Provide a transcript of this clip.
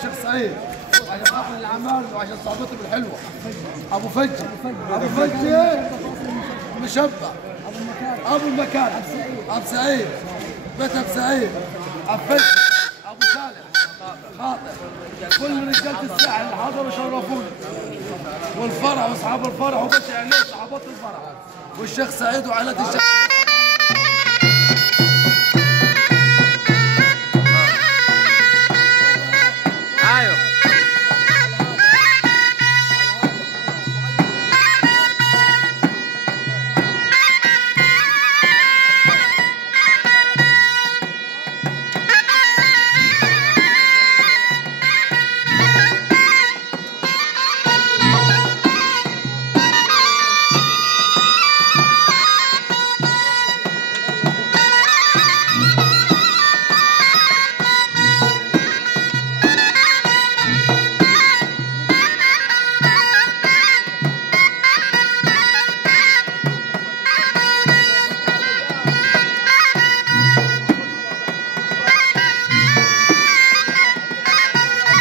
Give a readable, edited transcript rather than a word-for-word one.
الشيخ سعيد عشان خاطر العمال وعشان صحبتهم الحلوه. ابو فجي مشبع، ابو المكان، ابو سعيد، بيت ابو سعيد، ابو فجي، ابو سالم، خاطر، كل رجاله الساحل اللي حضروا شرفونا، والفرح واصحاب الفرح وبس عليه صحابات الفرح، والشيخ سعيد وعائلة الشيخ